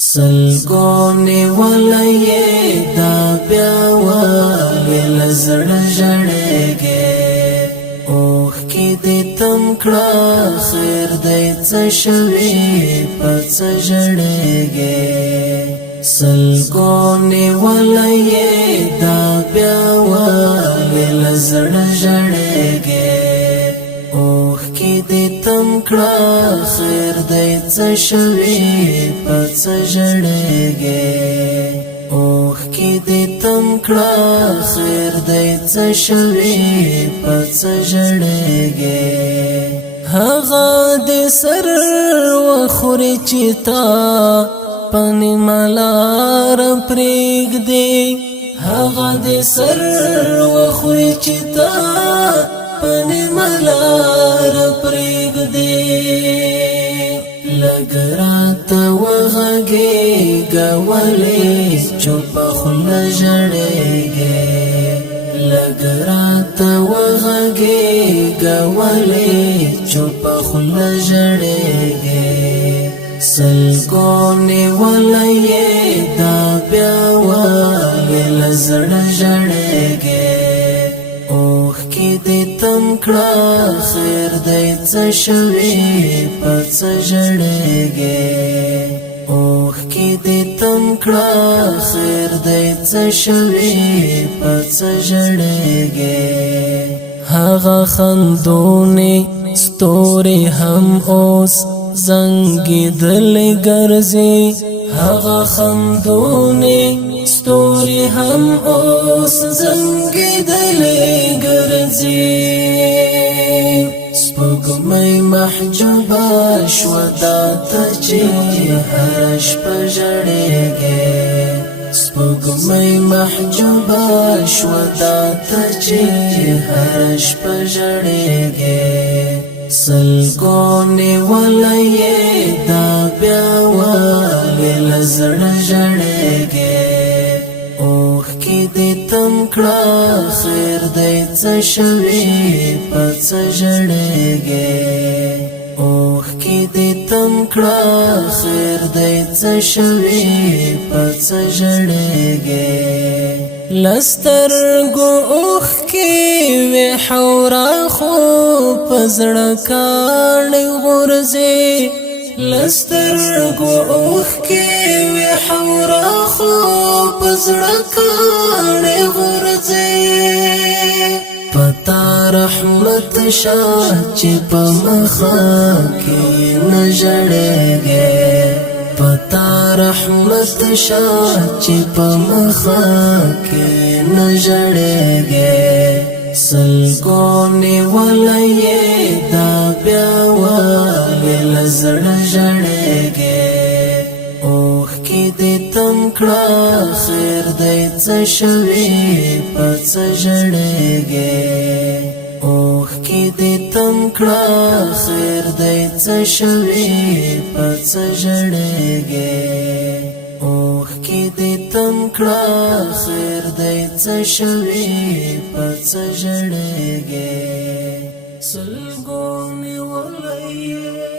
سلګونې ولې دا بیا ولې لزړه ژړېږې اوښ کې دې تم کړه خیر دی څه شوي په څه ژړېږې سلګونې ولې دا بیا ولې لزړه ژړېږې اوښ کې دې تم کړه خیر دی څه شوي په څه ژړېږې اوښ کې دې تم کړه خیر دی څه شوي په څه ژړېږې هغه دې سر وخوري چې تا په نیمه لار پرېږدې هغه دې سر وخوري چې تا نیمه لار پرېږدې لږ راته وغږېږه ولې چوپه خوله ژړېږې لږ راته وغږېږه ولې چوپه خوله ژړېږې سلګونې ولې دا بیا ولې له زړه ژړېږې اوښ کې دې تم کړه خیر دی څه شوي په څه ژړېږې اوښ کې دې تم کړه خیر دی څه شوي په څه ژړېږې هغه خندونې ستوري هم اوس زنګېدلې ګرځي هغه خندونې ستوري هم اوس زنګېدلې ګرځي سپوږمۍ محجوبه شوه دا ته چې هره شپه ژړېږې سپوږمۍ محجوبه شوه دا ته چې هره شپه ژړېږې سلګونې ولې دا بیا ولې له زړه ژړېږې اوښ کې دې تم کړه خیر دی څه شوي په څه ژړېږې اوښ کې دې تم کړه خیر دی څه شوي په څه ژړېږې لسترګو اوښکې وې حوره خو په زړه کاڼې غورځي لسترګو اوښکې وې حوره خو په زړه کاڼې غورځي پتا رحمت شاه چې په مخه کې نه ژړېږې پتا رحمت شاه چې په مخه کې نه ژړېږې سلګونې ولې دا بیا ولې له زړه ژړېږې اوښ کې دې تم کړه خیر دی څه شوي په څه ژړېږې اوښ کې دې تم کړه خیر دی څه شوي په څه ژړېږې اوښ کې دې تم کړه خیر دی څه شوي په څه ژړېږې سلګونې ولې